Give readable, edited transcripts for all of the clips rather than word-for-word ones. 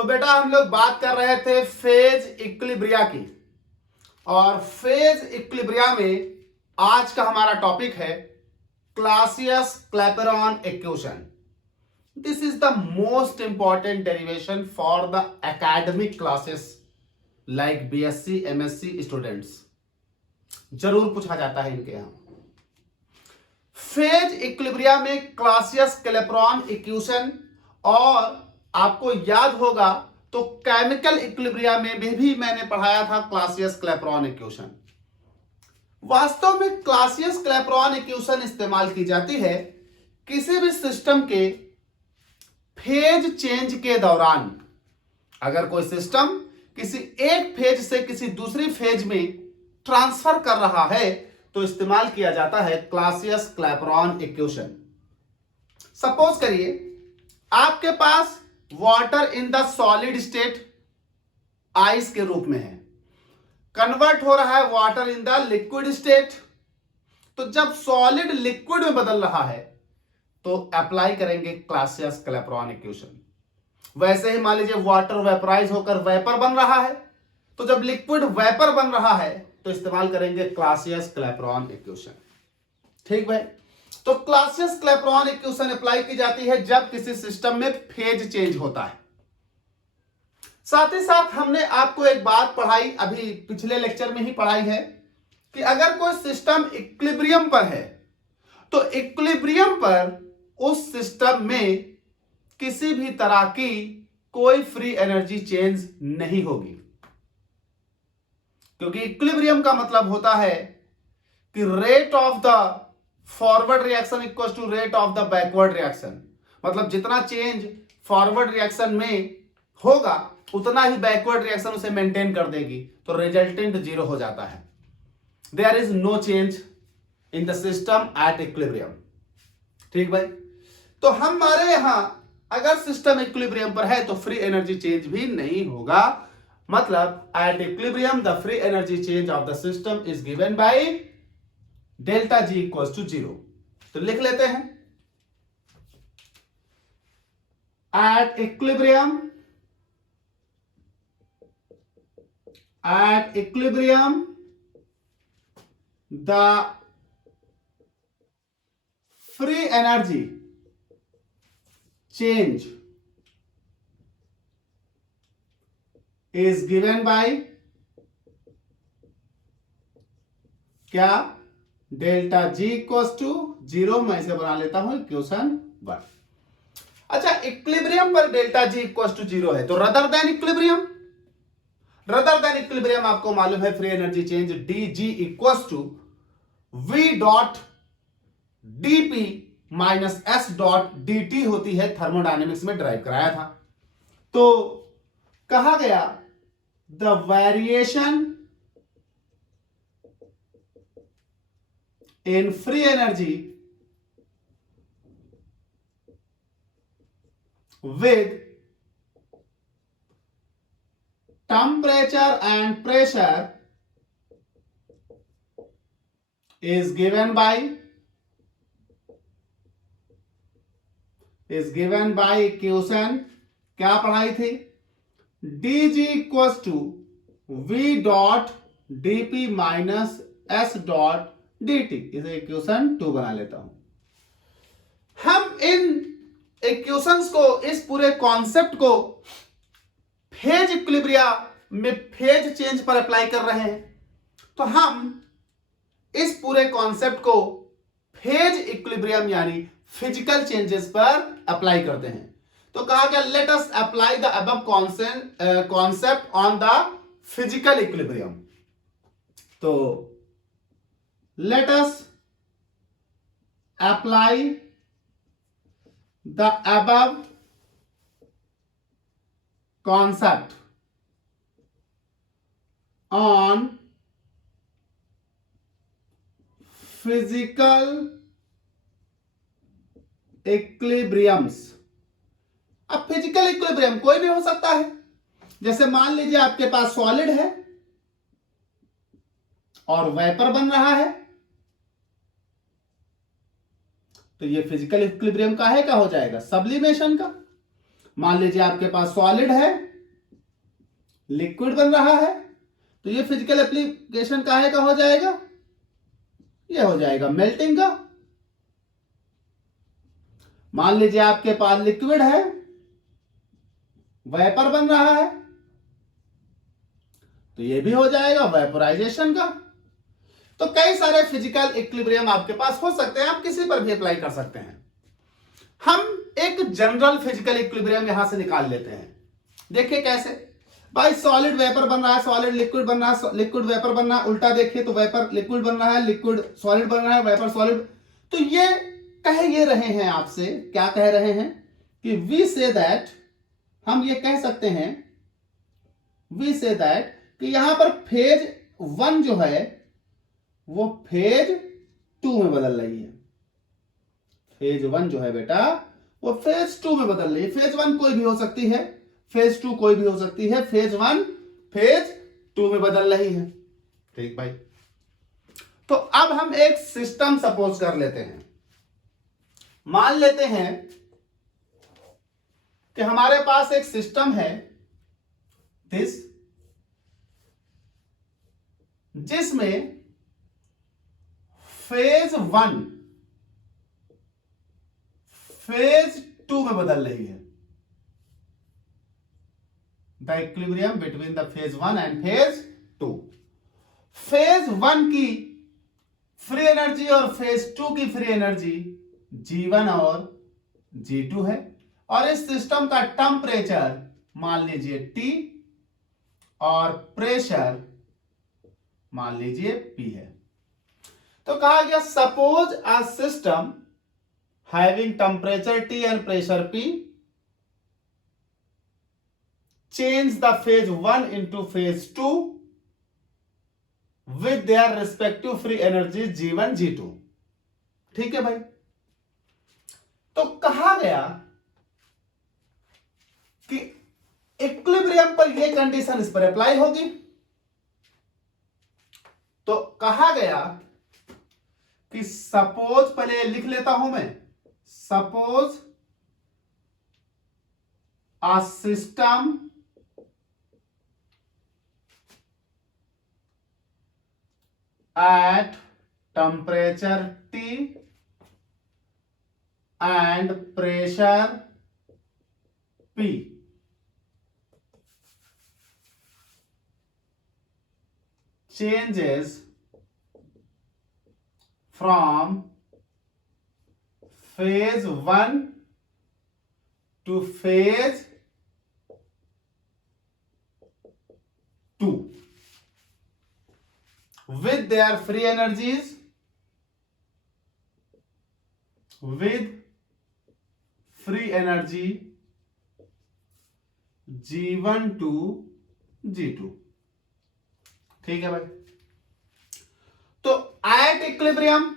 तो बेटा हम लोग बात कर रहे थे फेज इक्विलिब्रिया की, और फेज इक्विलिब्रिया में आज का हमारा टॉपिक है Clausius Clapeyron equation. This is the most important derivation for the academic classes like BSc MSc students. जरूर पूछा जाता है इनके यहां। फेज इक्विलिब्रिया में क्लासियस क्लैपेरॉन इक्वेशन, और आपको याद होगा तो केमिकल इक्विलिब्रिया में भी मैंने पढ़ाया था क्लासियस क्लैपेरॉन इक्वेशन। वास्तव में क्लासियस क्लैपेरॉन इक्वेशन इस्तेमाल की जाती है किसी भी सिस्टम के फेज चेंज के दौरान। अगर कोई सिस्टम किसी एक फेज से किसी दूसरी फेज में ट्रांसफर कर रहा है तो इस्तेमाल किया जाता है क्लासियस क्लैपेरॉन इक्वेशन। सपोज करिए आपके पास water in the solid state ice के रूप में है, कन्वर्ट हो रहा है water in the liquid state. तो जब सॉलिड लिक्विड में बदल रहा है तो अप्लाई करेंगे क्लासियस क्लैपेरॉन इक्वेशन। वैसे ही मान लीजिए वाटर वेपराइज होकर वेपर बन रहा है, तो जब लिक्विड वेपर बन रहा है तो इस्तेमाल करेंगे क्लासियस क्लैपेरॉन इक्वेशन। ठीक भाई, तो क्लासियस क्लैपेरॉन इक्वेशन अप्लाई की जाती है जब किसी सिस्टम में फेज चेंज होता है। साथ ही साथ हमने आपको एक बात पढ़ाई, अभी पिछले लेक्चर में ही पढ़ाई है, कि अगर कोई सिस्टम इक्विलिब्रियम पर है तो इक्विलिब्रियम पर उस सिस्टम में किसी भी तरह की कोई फ्री एनर्जी चेंज नहीं होगी, क्योंकि इक्विलिब्रियम का मतलब होता है कि rate of the forward reaction equal to rate of the backward reaction. मतलब जितना चेंज फॉरवर्ड रिएक्शन में होगा उतना ही बैकवर्ड रिएक्शन उसे मेंटेन कर देगी, तो रिजल्टेंट जीरो हो जाता है। There is no change in the system at equilibrium. ठीक भाई, तो हमारे यहां अगर सिस्टम इक्विलिब्रियम पर है तो फ्री एनर्जी चेंज भी नहीं होगा। मतलब at equilibrium the free energy change of the system is given by delta G equals to zero. तो लिख लेते हैं, at equilibrium the free energy change is given by क्या, delta G equals to zero. मैं इसे बना लेता हूं इक्वेशन 1। अच्छा, इक्विलिब्रियम पर delta G equals to zero है, तो रदर देन इक्विलिब्रियम आपको मालूम है free energy change d G equals to V dot d P minus S dot d होती है। थर्मोडायनेमिक्स में ड्राइव कराया था। तो कहा गया the variation in free energy with temperature and pressure is given by equation क्या पढ़ाई थी, d G equals to V dot d P minus S dot d T. इसे इक्वेशन 2 बना लेता हूं। हम इन इक्वेशंस को, इस पूरे कॉन्सेप्ट को फेज इक्विलिब्रिया में फेज चेंज पर अप्लाई कर रहे हैं, तो हम इस पूरे कॉन्सेप्ट को फेज इक्विलिब्रियम यानी फिजिकल चेंजेस पर अप्लाई करते हैं। तो कहा गया let us apply the above concept on the physical equilibrium. तो let us apply the above concept on physical equilibriums। अब फिजिकल इक्विलिब्रियम कोई भी हो सकता है। जैसे मान लीजिए आपके पास सॉलिड है और वेपर बन रहा है, तो ये फिजिकल इक्विलिब्रियम का है, क्या हो जाएगा, सब्लिमेशन का। मान लीजिए आपके पास सॉलिड है लिक्विड बन रहा है, तो ये फिजिकल एप्लीकेशन काहे का हो जाएगा, ये हो जाएगा मेल्टिंग का। मान लीजिए आपके पास लिक्विड है, वेपर बन रहा है, तो ये भी हो जाएगा वेपोराइजेशन का। तो कई सारे फिजिकल इक्विलिब्रियम आपके पास हो सकते हैं, आप किसी पर भी अप्लाई कर सकते हैं। हम एक जनरल फिजिकल इक्विलिब्रियम यहां से निकाल लेते हैं। देखिए कैसे, भाई सॉलिड वेपर बन रहा है, सॉलिड लिक्विड बन रहा है, लिक्विड वेपर बन रहा है, उल्टा देखिए तो वेपर लिक्विड बन रहा है, लिक्विड सॉलिड बन रहा है, वेपर सॉलिड। तो ये कह ये रहे हैं आपसे, क्या कह रहे हैं कि वी से दैट, हम ये कह सकते हैं वी से दैट कि यहां पर फेज 1 जो है वो फेज 2 में बदल रही है। फेज 1 जो है बेटा वो फेज 2 में बदल रही है। फेज 1 कोई भी हो सकती है, फेज 2 कोई भी हो सकती है, फेज 1 फेज 2 में बदल रही है। ठीक भाई, तो अब हम एक सिस्टम सपोज कर लेते हैं। मान लेते हैं कि हमारे पास एक सिस्टम है दिस, जिसमें फेज 1 फेज 2 में बदल रही है। The equilibrium between the phase 1 and phase 2। Phase 1 की फ्री एनर्जी और फेज 2 की फ्री एनर्जी G1 और G2 है, और इस सिस्टम का टेम्परेचर मान लीजिए T और प्रेशर मान लीजिए P है। तो कहा गया suppose a system having temperature T and pressure P change the phase 1 into phase 2 with their respective free energy G1 G2। ठीक है भाई, तो कहा गया कि इक्विलिब्रियम पर यह कंडीशन इस पर अप्लाई होगी। तो कहा गया कि सपोज, पहले लिख लेता हूं मैं, suppose a system at temperature T and pressure P changes from phase 1 to phase 2 with their free energies, with free energy G1 to G2। ठीक है भाई, तो एट इक्विलिब्रियम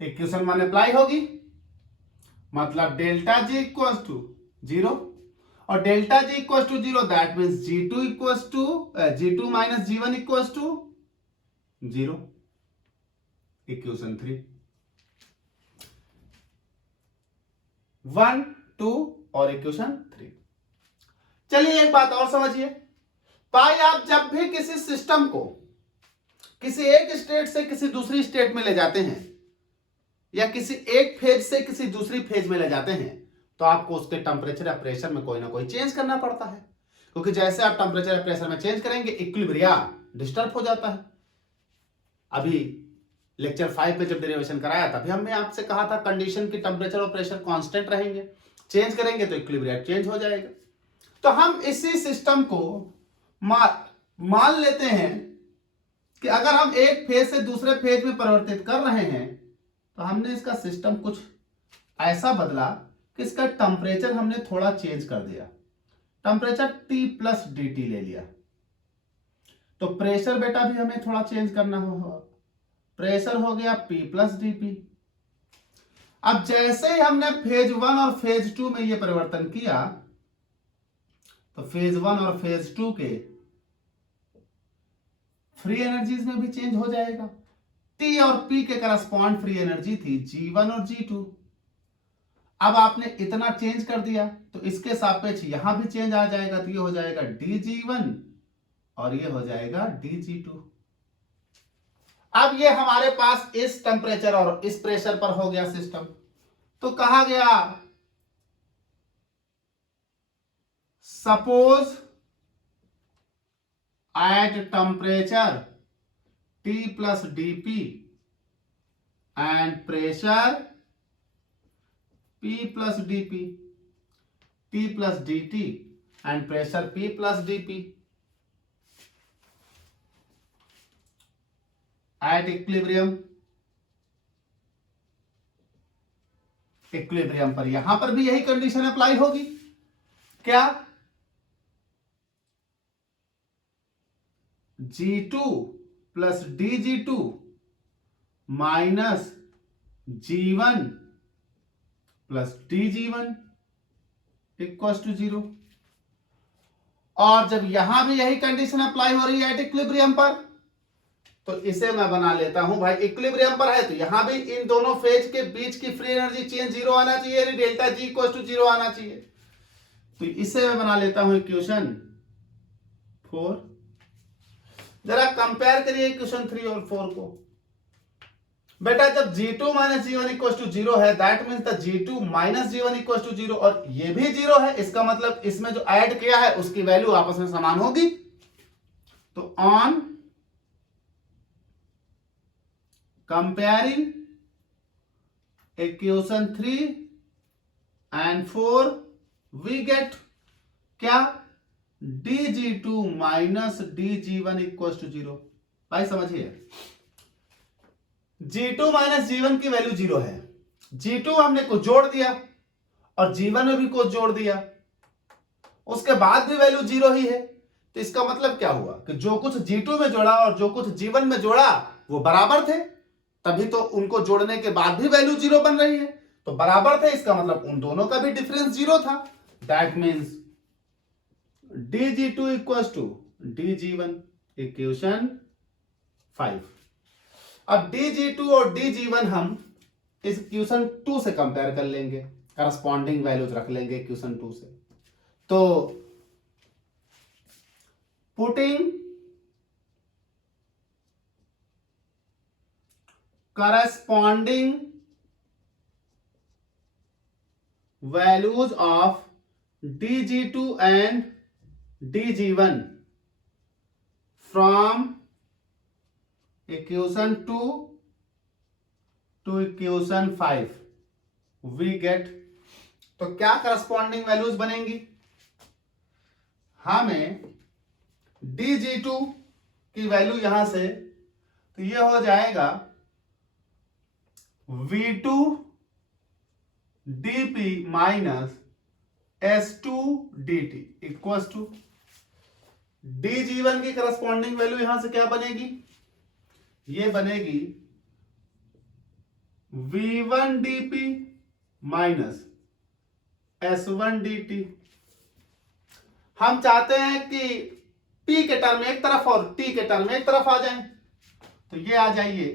इक्वेशन 1 अप्लाई होगी, मतलब डेल्टा G इक्वल टू 0 और delta G equal to 0, that means G2 equal to G2 minus G1 equal to 0। Equation 3 1 2 और equation 3। चलिए एक बात और समझिए भाई, आप जब भी किसी सिस्टम को किसी एक स्टेट से किसी दूसरी स्टेट में ले जाते हैं या किसी एक फेज से किसी दूसरी फेज में ले जाते हैं, तो आपको उसके टेम्परेचर या प्रेशर में कोई ना कोई चेंज करना पड़ता है, क्योंकि जैसे आप टेम्परेचर या प्रेशर में चेंज करेंगे इक्विलिब्रियम डिस्टर्ब हो जाता है। अभी लेक्चर 5 पे जब डेरिवेशन कराया तभी हमने आपसे कहा था कंडीशन की टेम्परेचर और प्रेशर कांस्टेंट रहेंगे, चेंज करेंगे तो इक्विलिब्रियम चेंज हो जाएगा। तो हम इसी सिस्टम को मान लेते हैं कि अगर हम एक फेज से दूसरे फेज में परिवर्तित कर रहे हैं, तो हमने इसका सिस्टम कुछ ऐसा बदला कि इसका टेम्परेचर हमने थोड़ा चेंज कर दिया, टेम्परेचर T प्लस dt ले लिया। तो प्रेशर बेटा भी हमें थोड़ा चेंज करना होगा, प्रेशर हो गया P प्लस dP। अब जैसे ही हमने फेज 1 और फेज 2 में यह परिवर्तन किया, तो फेज 1 और फेज 2 के फ्री एनर्जीज में भी चेंज हो जाएगा। T और P के करस्पॉन्ड फ्री एनर्जी थी G1 और G2। अब आपने इतना चेंज कर दिया तो इसके सापेक्ष यहां भी चेंज आ जाएगा, तो ये हो जाएगा dg1 और ये हो जाएगा dg2। अब ये हमारे पास इस टेम्परेचर और इस प्रेशर पर हो गया सिस्टम। तो कहा गया suppose at temperature T plus dP and pressure P plus dP, T plus dt and pressure P plus dP at equilibrium। Equilibrium पर यहां पर भी यही कंडीशन अप्लाई होगी क्या? G2 plus dG2 minus G1 plus dG1 equal to 0। और जब यहां भी यही कंडीशन अप्लाई हो रही है एट इक्विलिब्रियम पर, तो इसे मैं बना लेता हूं भाई, इक्विलिब्रियम पर है तो यहां भी इन दोनों फेज के बीच की फ्री एनर्जी चेंज 0 आना चाहिए, यानी डेल्टा G इक्वल टू 0 आना चाहिए। तो इसे मैं बना लेता हूं इक्वेशन 4। जरा कंपेयर करिए इक्वेशन 3 और 4 को। बेटा जब G2 minus G1 equal to 0 है, that means the G2 minus G1 equal to 0, और ये भी 0 है, इसका मतलब इसमें जो ऐड किया है उसकी वैल्यू आपस में समान होगी। तो on comparing equation 3 and 4 we get क्या? dG2 minus dG1 equal to 0। भाई समझिए, G2 माइनस G1 की वैल्यू 0 है, G2 हमने कुछ जोड़ दिया और G1 में भी कुछ जोड़ दिया, उसके बाद भी वैल्यू 0 ही है। तो इसका मतलब क्या हुआ कि जो कुछ G2 में जोड़ा और जो कुछ G1 में जोड़ा वो बराबर थे, तभी तो उनको जोड़ने के बाद भी वैल्यू 0 बन रही है। तो बराबर थे, इसका मतलब उन दोनों का भी डिफरेंस 0 था। That means dG2 equal to dG1 equation 5। अब dG2 और dG1 हम इस इक्वेशन 2 से कंपेयर कर लेंगे, करस्पॉन्डिंग वैल्यूज रख लेंगे इक्वेशन 2 से। तो putting corresponding values of dG2 and dG1 from equation 2 to equation 5 we get। तो क्या करस्पॉन्डिंग वैल्यूज बनेंगी? हमें dG2 की वैल्यू यहां से, तो ये हो जाएगा V2 dP minus S2 dt equal to dG1 की करस्पॉन्डिंग वैल्यू यहां से क्या बनेगी? ये बनेगी V1 dP minus S1 dt। हम चाहते हैं कि P के टर्म एक तरफ और T के टर्म एक तरफ आ जाएं, तो ये आ जाइए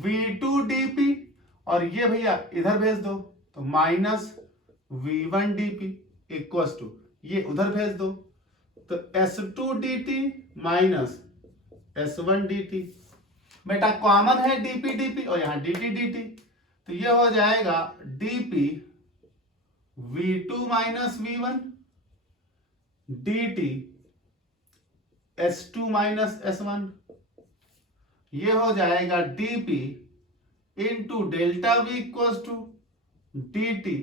V2 dP और ये भैया इधर भेज दो, तो minus V1 dP equal to ये उधर भेज दो, तो S2 dt minus S1 dt। बेटा कॉमन है dP dP और यहां dt dt, तो ये हो जाएगा dP V2 minus V1 dt S2 minus S1, ये हो जाएगा dP into delta V equal to dt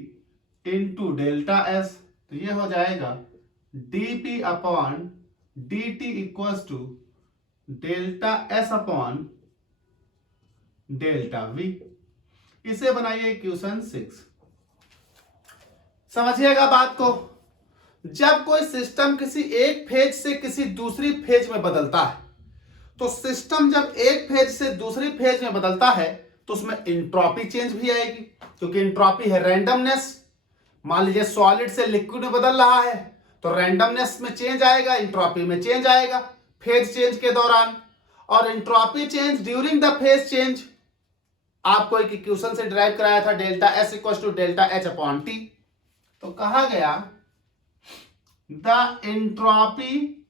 into delta S। तो ये हो जाएगा dP upon dt equal to delta S upon delta V। इसे बनाइए इक्वेशन 6। समझिएगा बात को, जब कोई सिस्टम किसी एक फेज से किसी दूसरी फेज में बदलता है, तो सिस्टम जब एक फेज से दूसरी फेज में बदलता है तो उसमें इंट्रॉपी चेंज भी आएगी, क्योंकि इंट्रॉपी है रैंडमनेस। मान लीजिए सॉलिड से लिक्विड में बदल रहा है तो रैंडमनेस में चेंज आएगा, इंट्रॉपी में चेंज आएगा फेज चेंज के दौरान। और entropy change during the phase change आपको एक इक्वेशन से डिराइव कराया था, delta S equal to delta H upon T. तो कहा गया the entropy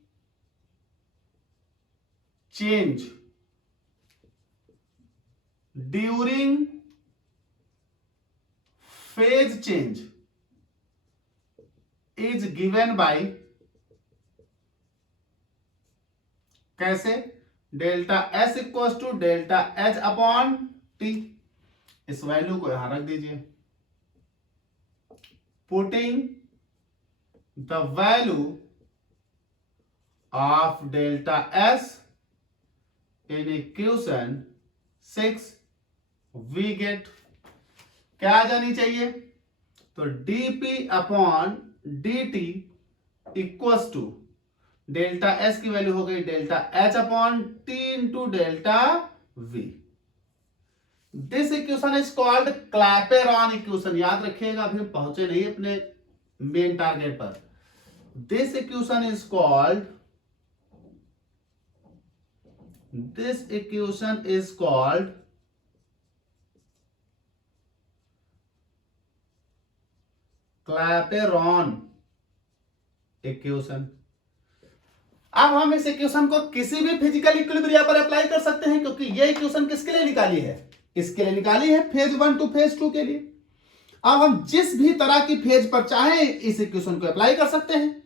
change during phase change is given by, कैसे, delta S equal to delta H upon T. इस वैल्यू को यहां रख दीजिए, putting the value of delta S in equation 6 we get क्या आ जानी चाहिए, तो dp upon dt equals to delta S की वैल्यू हो गई delta H upon T into delta V. This equation is called Clapeyron equation. याद रखिएगा, अभी पहुंचे नहीं अपने मेन टारगेट पर। This equation is called Clapeyron equation. अब हम इस इक्वेशन को किसी भी फिजिकल इक्विलिब्रियम पर अप्लाई कर सकते हैं, क्योंकि ये इक्वेशन किसके लिए निकाली है, इसके लिए निकाली है, फेज 1 टू फेज 2 के लिए। अब हम जिस भी तरह की फेज पर चाहें इस इक्वेशन को अप्लाई कर सकते हैं,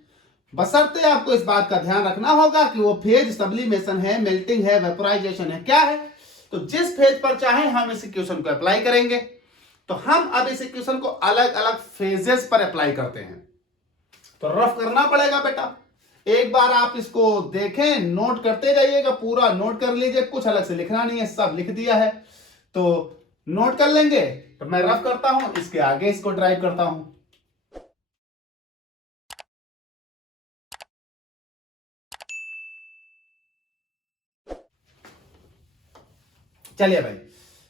बशर्ते आपको इस बात का ध्यान रखना होगा कि वो फेज सब्लिमेशन है, मेल्टिंग है, वेपोराइजेशन है, क्या है। तो जिस फेज पर चाहें हम इस इक्वेशन को अप्लाई करेंगे। तो हम अब इस इक्वेशन को अलग अलग फेजेस पर अप्लाई करते हैं। तो रफ करना पड़ेगा बेटा, एक बार आप इसको देखें, नोट करते जाइएगा, पूरा नोट कर लीजिए, कुछ अलग से लिखना नहीं है, सब लिख दिया है। तो नोट कर लेंगे, तो मैं रफ करता हूं, इसके आगे इसको ड्राइव करता हूं। चलिए भाई,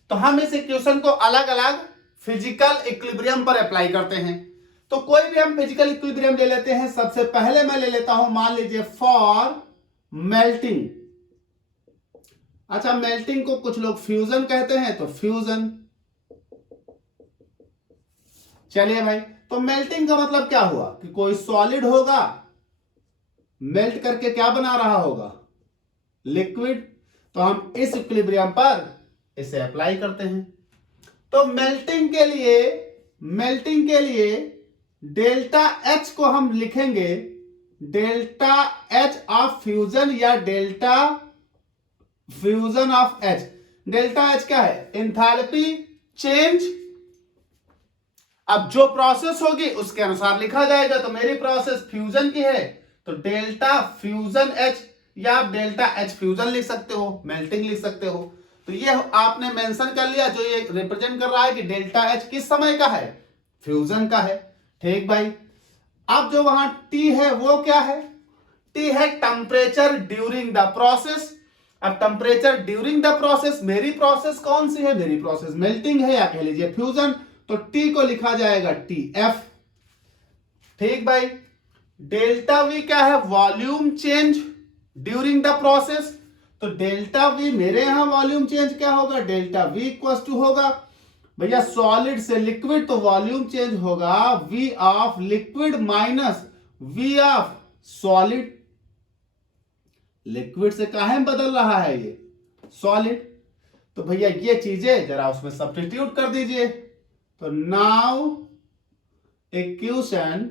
तो हम इस इक्वेशन को अलग अलग फिजिकल इक्विलिब्रियम पर अप्लाई करते हैं। तो कोई भी हम फिजिकल इक्विलिब्रियम ले लेते हैं। सबसे पहले मैं ले लेता हूं, मान लीजिए फॉर मेल्टिंग। अच्छा, मेल्टिंग को कुछ लोग फ्यूजन कहते हैं, तो फ्यूजन। चलिए भाई, तो मेल्टिंग का मतलब क्या हुआ कि कोई सॉलिड होगा, मेल्ट करके क्या बना रहा होगा, लिक्विड। तो हम इस इक्विलिब्रियम पर इसे अप्लाई करते हैं। तो मेल्टिंग के लिए डेल्टा एच को हम लिखेंगे डेल्टा एच ऑफ फ्यूजन या delta fusion of H. Delta H क्या है, एंथैल्पी चेंज। अब जो प्रोसेस होगी उसके अनुसार लिखा जाएगा। तो मेरी प्रोसेस फ्यूजन की है, तो डेल्टा फ्यूजन एच, या आप डेल्टा एच फ्यूजन लिख सकते हो, मेल्टिंग लिख सकते हो। तो ये आपने मेंशन कर लिया, जो ये रिप्रेजेंट कर रहा है कि डेल्टा एच किस समय का है, फ्यूजन का है। ठीक भाई, अब जो वहां टी है वो क्या है, टी है टेम्परेचर ड्यूरिंग द प्रोसेस। अब टेम्परेचर ड्यूरिंग द प्रोसेस, मेरी प्रोसेस कौन सी है, मेरी प्रोसेस मेल्टिंग है या कह लीजिए फ्यूजन। तो टी को लिखा जाएगा टी एफ। ठीक भाई, डेल्टा वी क्या है, volume change during the process. तो डेल्टा वी मेरे यहां वॉल्यूम चेंज क्या होगा, डेल्टा वी इक्वल टू होगा भैया सॉलिड से लिक्विड, तो वॉल्यूम चेंज होगा V of liquid minus V of solid. Liquid से काहे में बदल रहा है ये, सॉलिड। तो भैया ये चीजें जरा उसमें सब्स्टिट्यूट कर दीजिए। तो नाउ इक्वेशन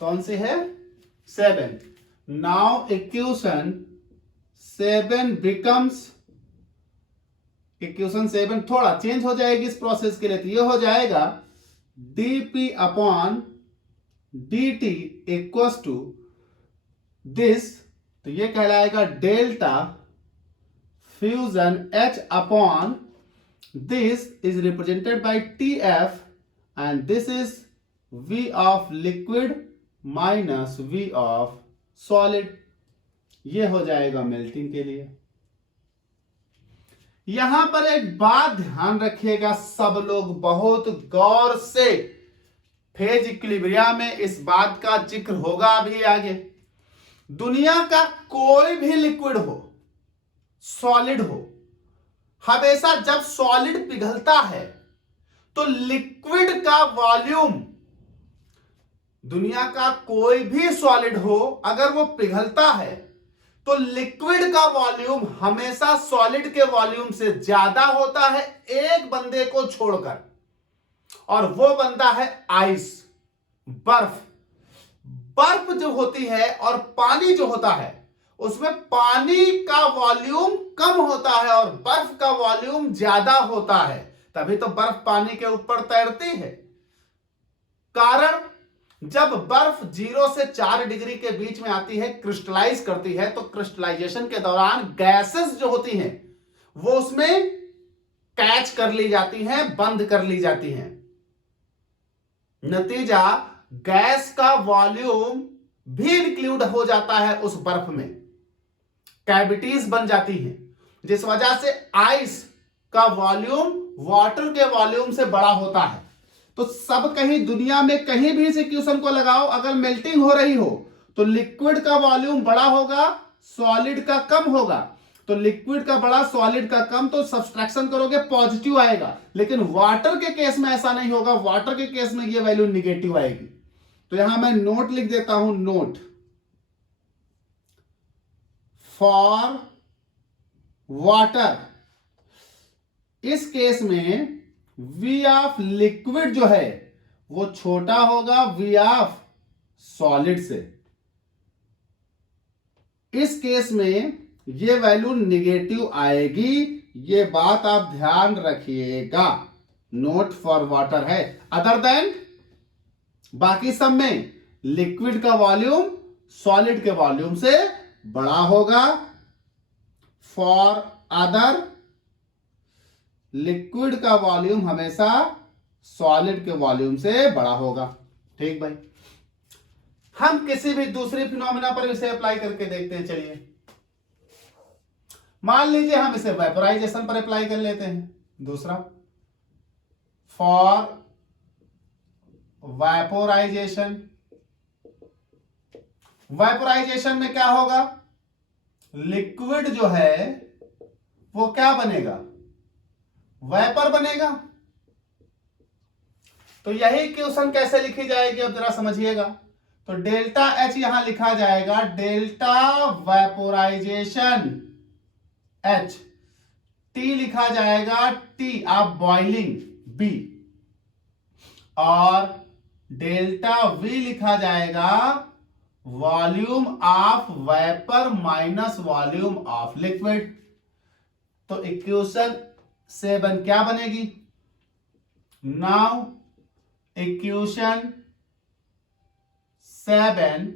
कौन सी है, 7। नाउ इक्वेशन 7 बिकम्स, इक्वेशन 7 थोड़ा चेंज हो जाएगी इस प्रोसेस के लिए। तो ये हो जाएगा dp upon dt equals to this. तो ये कहलाएगा delta fusion H upon this is represented by TF and this is V of liquid minus V of solid. ये हो जाएगा मेल्टिंग के लिए। यहां पर एक बात ध्यान रखिएगा सब लोग, बहुत गौर से, फेज इक्विलिब्रियम में इस बात का जिक्र होगा अभी आगे। दुनिया का कोई भी लिक्विड हो, सॉलिड हो, हमेशा जब सॉलिड पिघलता है तो लिक्विड का वॉल्यूम, दुनिया का कोई भी सॉलिड हो अगर वो पिघलता है तो लिक्विड का वॉल्यूम हमेशा सॉलिड के वॉल्यूम से ज्यादा होता है एक बंदे को छोड़कर, और वो बंदा है आइस, बर्फ। बर्फ जो होती है और पानी जो होता है उसमें पानी का वॉल्यूम कम होता है और बर्फ का वॉल्यूम ज्यादा होता है, तभी तो बर्फ पानी के ऊपर तैरती है। कारण, जब बर्फ 0 से 4 डिग्री के बीच में आती है, क्रिस्टलाइज करती है, तो क्रिस्टलाइजेशन के दौरान गैसेस जो होती हैं वो उसमें कैच कर ली जाती हैं, बंद कर ली जाती हैं। नतीजा, गैस का वॉल्यूम भी इंक्लूड हो जाता है उस बर्फ में, कैविटीज बन जाती हैं, जिस वजह से आइस का वॉल्यूम वाटर के वॉल्यूम से बड़ा होता है। तो सब कहीं दुनिया में कहीं भी इस इक्वेशन को लगाओ, अगर मेल्टिंग हो रही हो तो लिक्विड का वॉल्यूम बड़ा होगा, सॉलिड का कम होगा। तो लिक्विड का बड़ा, सॉलिड का कम, तो सब्सट्रैक्शन करोगे पॉजिटिव आएगा। लेकिन वाटर के केस में ऐसा नहीं होगा, वाटर के केस में ये वैल्यू निगेटिव आएगी। तो यहां मैं नोट लिख देता हूं, नोट फॉर वाटर। इस केस में V ऑफ लिक्विड जो है वो छोटा होगा V ऑफ सॉलिड से। इस केस में ये वैल्यू निगेटिव आएगी, ये बात आप ध्यान रखिएगा। नोट फॉर वाटर है। अदर देन बाकी सब में लिक्विड का वॉल्यूम सॉलिड के वॉल्यूम से बड़ा होगा। फॉर अदर, लिक्विड का वॉल्यूम हमेशा सॉलिड के वॉल्यूम से बड़ा होगा। ठीक भाई, हम किसी भी दूसरी फिनोमेना पर इसे अप्लाई करके देखते हैं। चलिए, मान लीजिए हम इसे वेपोराइजेशन पर अप्लाई कर लेते हैं। दूसरा, फॉर वेपोराइजेशन। वेपोराइजेशन में क्या होगा, लिक्विड जो है वो क्या बनेगा, वेपर बनेगा। तो यही क्वेश्चन कैसे लिखी जाएगी अब जरा समझिएगा। तो डेल्टा एच यहां लिखा जाएगा, डेल्टा वेपोराइजेशन एच, टी लिखा जाएगा टी ऑफ बॉइलिंग बी, और डेल्टा वी लिखा जाएगा volume of vapour minus volume of liquid. तो इक्वेशन 7 क्या बनेगी, नाउ इक्वेशन 7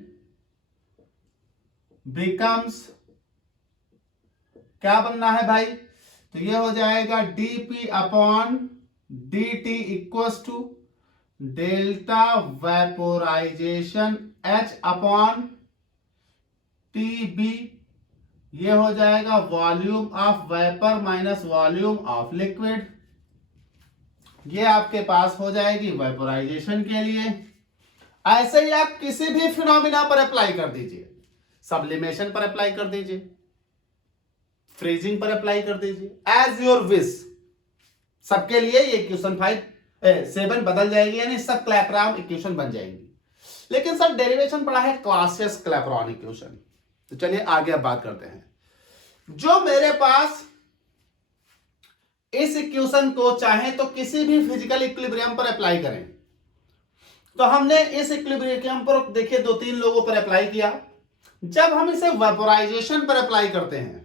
बिकम्स, क्या बनना है भाई, तो ये हो जाएगा dP upon dt equals to delta vaporisation H upon TB, ये हो जाएगा volume of vapour minus volume of liquid. ये आपके पास हो जाएगी वेपोराइजेशन के लिए। ऐसे ही आप किसी भी फिनोमिना पर अप्लाई कर दीजिए, सब्लिमेशन पर अप्लाई कर दीजिए, फ्रीजिंग पर अप्लाई कर दीजिए, एज योर विश। सबके लिए ये इक्वेशन 7 बदल जाएगी, यानी सब क्लैपेरॉन इक्वेशन बन जाएंगी। लेकिन सर डेरिवेशन पढ़ा है क्लासियस क्लैपेरॉन इक्वेशन। तो चलिए आगे अब बात करते हैं। जो मेरे पास इस इक्वेशन को चाहे तो किसी भी फिजिकल इक्विलिब्रियम पर अप्लाई करें, तो हमने इस इक्विलिब्रियम पर देखिए 2-3 लोगों पर अप्लाई किया। जब हम इसे वेपोराइजेशन पर अप्लाई करते हैं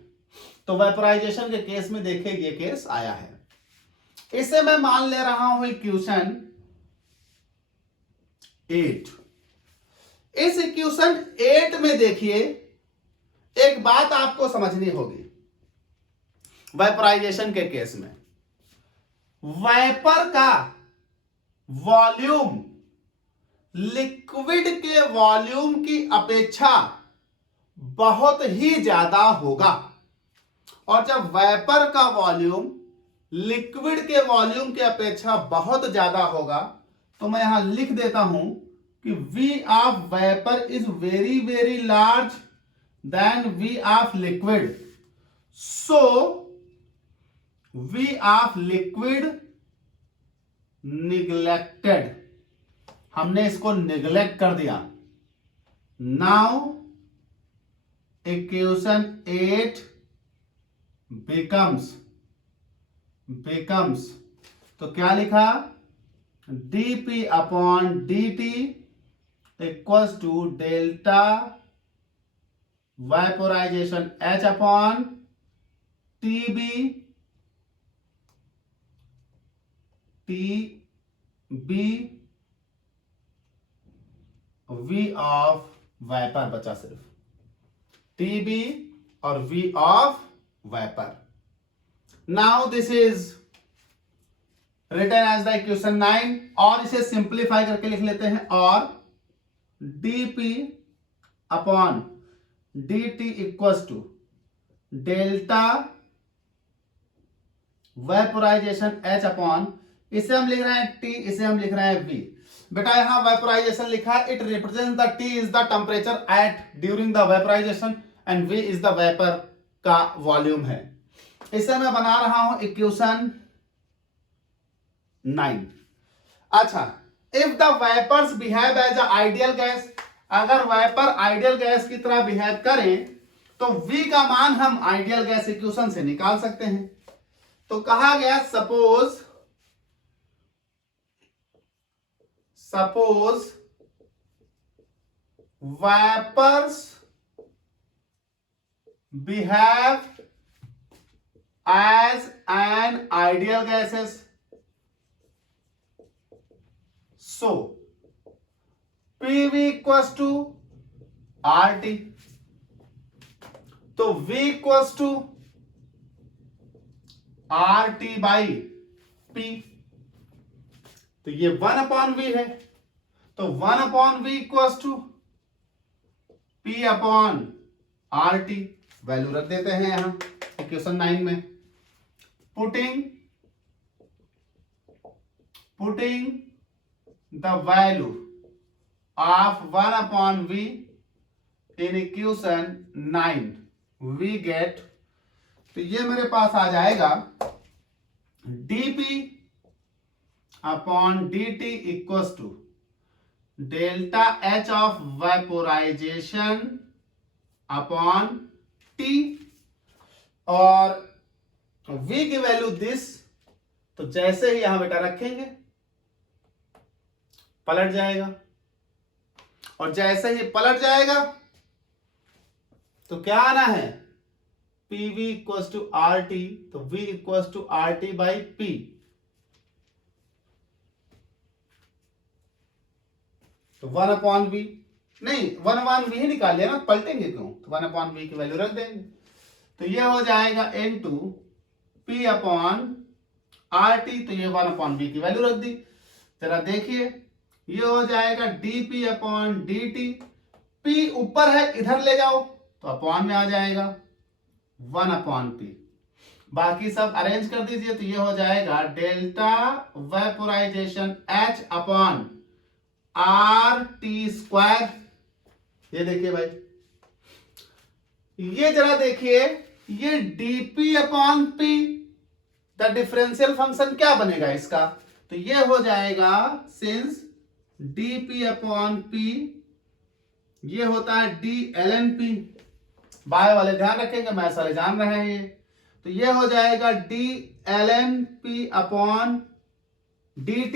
तो वेपोराइजेशन के केस में देखिए ये केस आया है। इसे मैं मान ले रहा हूं इक्वेशन 8। इस इक्वेशन 8 में देखिए एक बात आपको समझनी होगी। वेपोराइजेशन के केस में वेपर का वॉल्यूम लिक्विड के वॉल्यूम की अपेक्षा बहुत ही ज्यादा होगा, और जब वेपर का वॉल्यूम लिक्विड के वॉल्यूम की अपेक्षा बहुत ज्यादा होगा तो मैं यहां लिख देता हूं कि V of vapour is very very large then V of liquid. So V of liquid neglected, हमने इसको निग्लेक्ट कर दिया। नाउ इक्वेशन 8 बिकम्स, तो क्या लिखा, dp upon dt equals to delta vaporisation H upon TB V of vapour, बचा सिर्फ TB और V of vapour. Now this is written as the equation 9, और इसे सिंप्लीफाई करके लिख लेते हैं, और dp upon dt equals to delta vaporisation H upon, इसे हम लिख रहे हैं T, इसे हम लिख रहे हैं V। बेटा यहां वेपोराइजेशन लिखा है, it represent the T is the temperature at during the vaporisation and V is the vapour का वॉल्यूम है। इसे मैं बना रहा हूं इक्वेशन 9। अच्छा, if the vapours behave as a ideal gas, अगर वेपर आइडियल गैस की तरह बिहेव करें तो V का मान हम आइडियल गैस इक्वेशन से निकाल सकते हैं। तो कहा गया suppose vapours behave as an ideal gases, so PV equals to RT, तो V equals to RT by P, तो ये 1 अपॉन V है, तो 1 upon V equals to P upon RT, value रख देते हैं यहां इक्वेशन 9 में। Putting the value of 1 upon V in equation 9, we get, तो ये मेरे पास आ जाएगा dp upon dt equals to delta H of vaporisation upon T, और V की वैल्यू दिस, तो जैसे ही यहां बेटा रखेंगे पलट जाएगा, और जैसे ही पलट जाएगा तो क्या आना है, PV इक्वल्स टू RT, तो V equals to RT by P, तो 1 अपॉन V, नहीं 1 अपॉन V ही निकाल लिया ना, पलटेंगे क्यों, तो 1 अपॉन V की वैल्यू रख देंगे, तो ये हो जाएगा इनटू P अपॉन RT, तो ये 1 अपॉन V की वैल्यू रख दी। जरा देखिए, ये हो जाएगा dp अपॉन dt, P ऊपर है इधर ले जाओ तो अपॉन में आ जाएगा 1 अपॉन P, बाकी सब अरेंज कर दीजिए, तो ये हो जाएगा delta vaporisation H upon RT square. ये देखिए भाई, ये जरा देखिए, ये dp upon P, the differential function क्या बनेगा इसका, तो ये हो जाएगा सिंस dp अपॉन P, ये होता है d ln P, बाय वाले ध्यान रखेंगे, मैथ्स वाले जान रहे हैं ये, तो ये हो जाएगा d ln P upon dt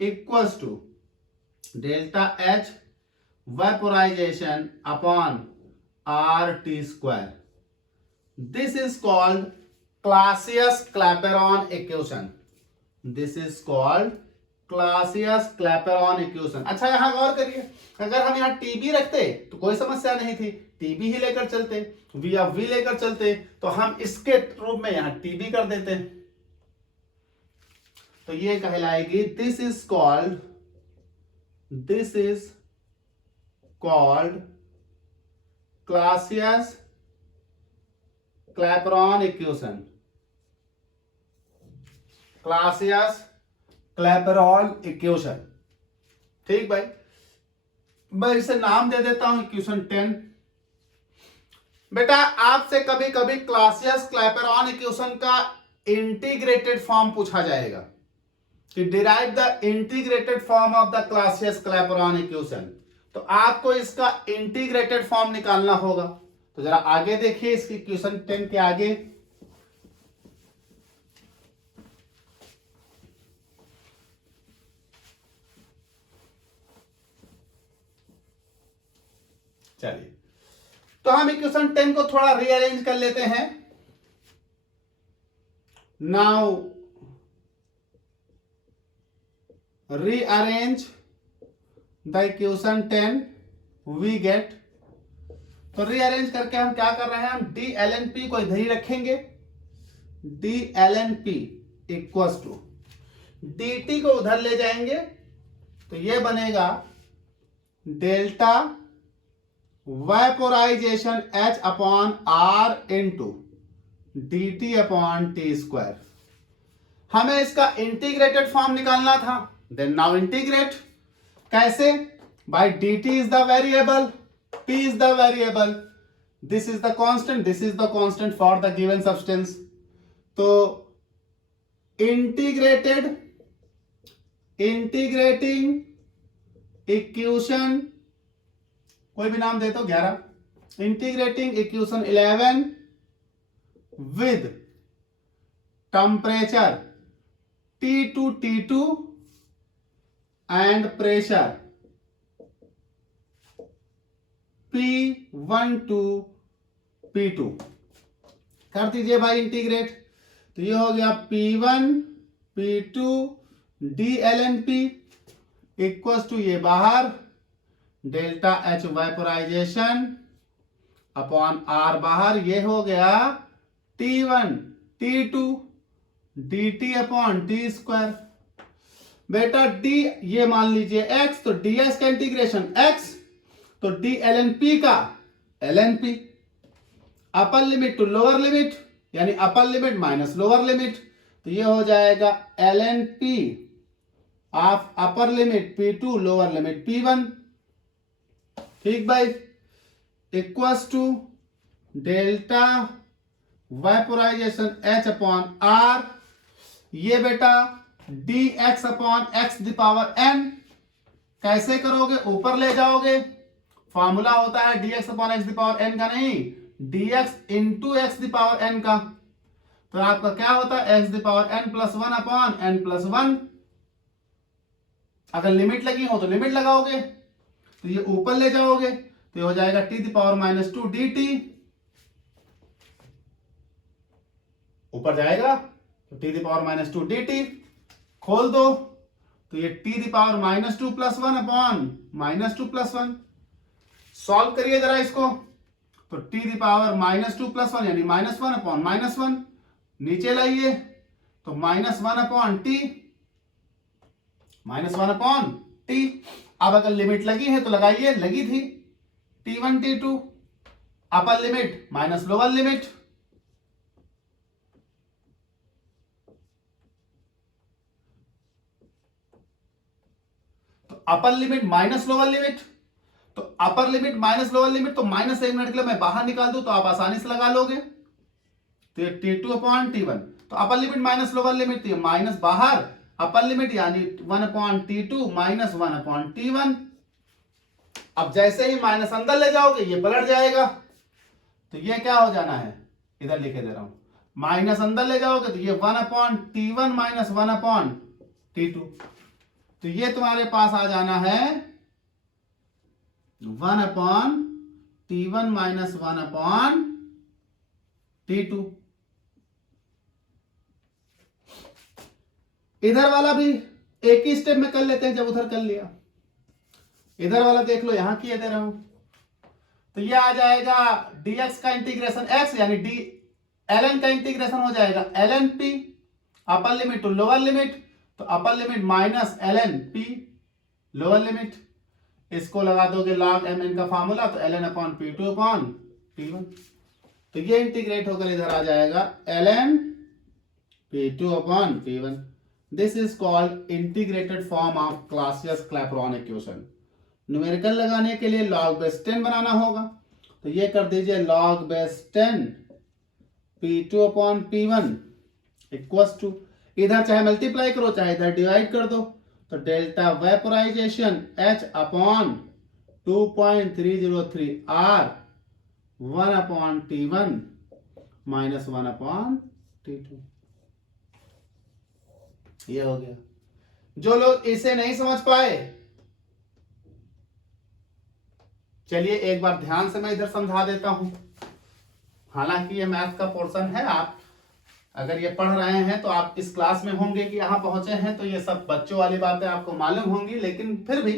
equals to delta H vaporisation upon RT square. This is called Clausius-Clapeyron equation, this is called Clausius-Clapeyron equation. अच्छा यहां गौर करिए, अगर हम यहां TB रखते तो कोई समस्या नहीं थी, TB ही लेकर चलते, V ऑफ V लेकर चलते, तो हम इसके रूप में यहां TB कर देते, तो ये कहलाएगी, this is called Clausius-Clapeyron equation, Clausius-Clapeyron equation. ठीक भाई, मैं इसे नाम दे देता हूं इक्वेशन 10। बेटा आपसे कभी कभी Clausius-Clapeyron इक्वेशन का इंटीग्रेटेड फॉर्म पूछा जाएगा कि derive the integrated form of the Clausius-Clapeyron equation, तो आपको इसका इंटीग्रेटेड फॉर्म निकालना होगा। तो जरा आगे देखिए इसकी इक्वेशन 10 के आगे, चलिए तो हम इक्वेशन 10 को थोड़ा रीअरेंज कर लेते हैं। Now rearrange the equation 10 we get, तो रीअरेंज करके हम क्या कर रहे हैं, हम डी एल एन पी को इधर ही रखेंगे, d L N p equal to d t को उधर ले जाएंगे, तो ये बनेगा delta vaporisation H upon R into d t upon T square. हमें इसका इंटीग्रेटेड फॉर्म निकालना था, देन नाउ इंटीग्रेट कैसे, by d t is the variable, P is the variable, this is the constant, this is the constant for the given substance। तो integrating equation कोई भी नाम दे तो 11, integrating equation 11 with temperature T2 and pressure P1 to P2 कर दीजिए भाई integrate, तो ये हो गया P1 P2 DLNP equal to ये बाहर delta H vaporisation upon R बाहर, ये हो गया T1 T2 DT अपॉन टी स्क्वायर। बेटा D ये मान लीजिए X, तो ds का इंटीग्रेशन X, तो डी एल एन पी का L N P, upper limit to lower limit यानी upper limit minus lower limit, तो ये हो जाएगा L N P of upper limit P2 lower limit P1। ठीक भाई, equals to delta vaporisation H upon R, ये बेटा dx upon x the power n। कैसे करोगे, ऊपर ले जाओगे, फॉर्मूला होता है dx upon x the power n का नहीं, dx into x the power n का, तो आपका क्या होता है x the power n plus 1 upon n plus 1। अगर लिमिट लगी हो तो लिमिट लगाओगे, तो ये ऊपर ले जाओगे तो ये हो जाएगा t the power minus 2 dt, ऊपर जाएगा तो t the power minus 2 dt, खोल दो तो ये t the power minus 2 plus 1 upon minus 2 plus 1। Solve करिए जरा इसको, तो t the power minus 2 plus 1 यानी माइनस 1 अपॉन माइनस 1, नीचे लाइए तो minus 1 upon T, minus 1 upon T. अब अगर लिमिट लगी है तो लगाइए, लगी थी T1 T2 upper limit minus lower limit, तो upper limit minus lower limit, तो upper limit minus lower limit, तो माइनस 1 मिनट के लिए मैं बाहर निकाल दूं तो आप आसानी से लगा लोगे, तो ये T2 अपॉन T1, तो upper limit minus lower limit थी, माइनस बाहर अपर लिमिट यानी 1 upon T2 minus 1 upon T1। अब जैसे ही माइनस अंदर ले जाओगे ये पलट जाएगा, तो ये क्या हो जाना है, इधर लिखे दे रहा हूं, माइनस अंदर ले जाओगे तो ये 1 upon T1 minus 1 upon T2, तो ये तुम्हारे पास आ जाना है 1 upon T1 minus 1 upon T2। इधर वाला भी एक ही स्टेप में कर लेते हैं, जब उधर कर लिया इधर वाला देख लो, यहां किए दे रहा हूं, तो ये आ जाएगा dx का इंटीग्रेशन x यानी डी एल एन का इंटीग्रेशन हो जाएगा L N P upper limit to lower limit, तो upper limit minus l N p lower limit, इसको लगा दोगे log mn का फार्मूला, तो ln upon P2 upon P1, तो ये इंटीग्रेट होकर इधर आ जाएगा ln P2 upon P1। This is called integrated form of Clausius-Clapeyron equation. Numerical लगाने के लिए log बेस 10 बनाना होगा, तो ये कर दीजिए log base 10 P2 upon P1 equals to, इधर चाहे मल्टीप्लाई करो चाहे इधर डिवाइड कर दो, तो delta vaporisation H upon 2.303 R 1/T1 minus 1/T2, ये हो गया। जो लोग इसे नहीं समझ पाए, चलिए एक बार ध्यान से मैं इधर समझा देता हूं। हालांकि ये मैथ का पोर्शन है, आप अगर ये पढ़ रहे हैं तो आप इस क्लास में होंगे कि यहां पहुंचे हैं, तो ये सब बच्चों वाली बातें आपको मालूम होंगी, लेकिन फिर भी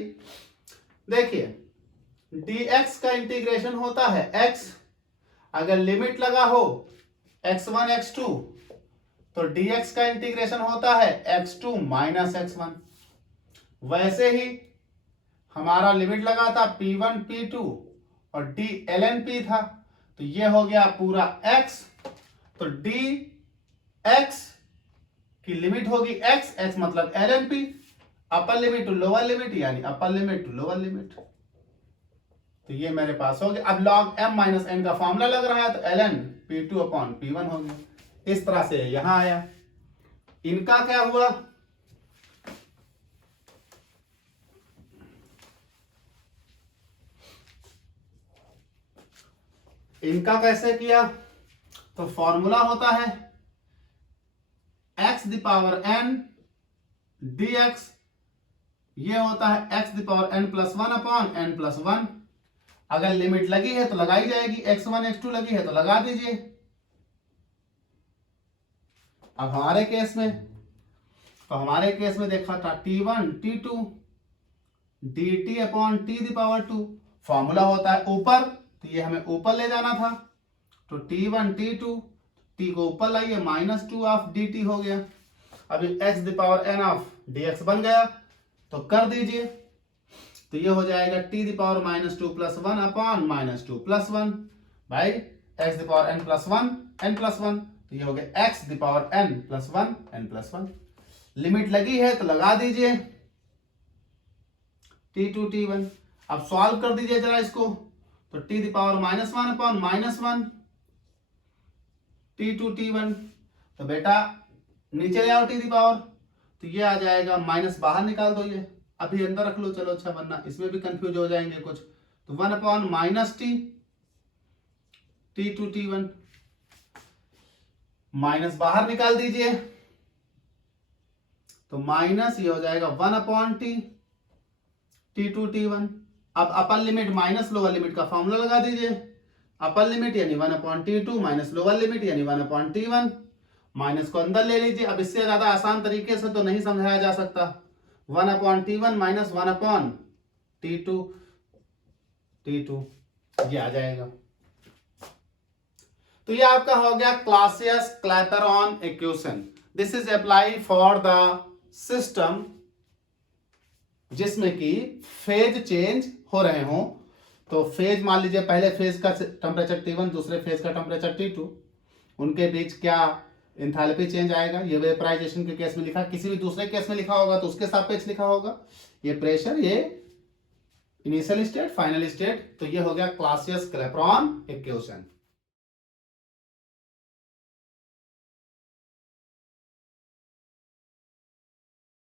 देखिए, dx का इंटीग्रेशन होता है x, अगर लिमिट लगा हो x1 x2, तो dx का इंटीग्रेशन होता है x2 माइनस x1। वैसे ही हमारा लिमिट लगा था p1 p2 और d ln p था, तो ये हो गया पूरा x, तो dx की लिमिट होगी x, x मतलब ln p, upper limit to lower limit यानी upper limit to lower limit, तो ये मेरे पास हो गया। अब log m माइनस n का फॉर्मूला लग रहा है, तो ln p2 अपॉन p1 हो गया। इस तरह से यहां आया। इनका क्या हुआ, इनका कैसे किया, तो फॉर्मूला होता है x the power n dx, ये होता है x the power n plus 1 upon n plus 1। अगर लिमिट लगी है तो लगाई जाएगी, x1 x2 लगी है तो लगा दीजिए। अब हमारे केस में देखा था t1 t2 dt upon t the power 2, formula होता है ऊपर, तो ये हमें ऊपर ले जाना था, तो t1 t2, t को ऊपर लाइए, माइनस 2 ऑफ dt हो गया। अभी x the power n of dx बन गया, तो कर दीजिए, तो ये हो जाएगा t the power minus 2 plus 1 upon minus 2 plus 1 by x the power n plus 1 n plus 1, तो ये हो गया x the power n plus 1 n plus 1। Limit लगी है तो लगा दीजिए t2 t1। अब सॉल्व कर दीजिए जरा इसको, तो t the power minus 1 upon minus 1 t2 t1, तो बेटा नीचे ले आओ t द पावर, तो ये आ जाएगा, माइनस बाहर निकाल दो, ये अभी अंदर रख लो, चलो अच्छा, वरना इसमें भी कंफ्यूज हो जाएंगे कुछ, तो 1 upon minus T t2 t1, minus बाहर निकाल दीजिए, तो माइनस ये हो जाएगा 1 अपॉन टी t2 t1। अब अपर लिमिट माइनस लोअर लिमिट का फॉर्मूला लगा दीजिए, अपर लिमिट यानी 1 upon t2 minus lower limit यानी 1 अपॉन t1, माइनस को अंदर ले लीजिए। अब इससे ज्यादा आसान तरीके से तो नहीं समझाया जा सकता, 1 upon t1 minus 1 upon t2 ये आ जाएगा। तो ये आपका हो गया Clausius-Clapeyron equation. This is apply for the system जिसमें कि फेज चेंज हो रहे हों। तो फेज मान लीजिए, पहले फेज का टेम्परेचर T1, दूसरे फेज का टेम्परेचर T2, उनके बीच क्या एंथैल्पी चेंज आएगा, ये वेपराइजेशन के केस में लिखा, किसी भी दूसरे केस में लिखा होगा तो उसके सापेक्ष लिखा होगा। ये प्रेशर, ये इनिशियल स्टेट, फाइनल स्टेट, तो ये हो गया क्लासियस-क्लैपेरॉन इक्वेशन।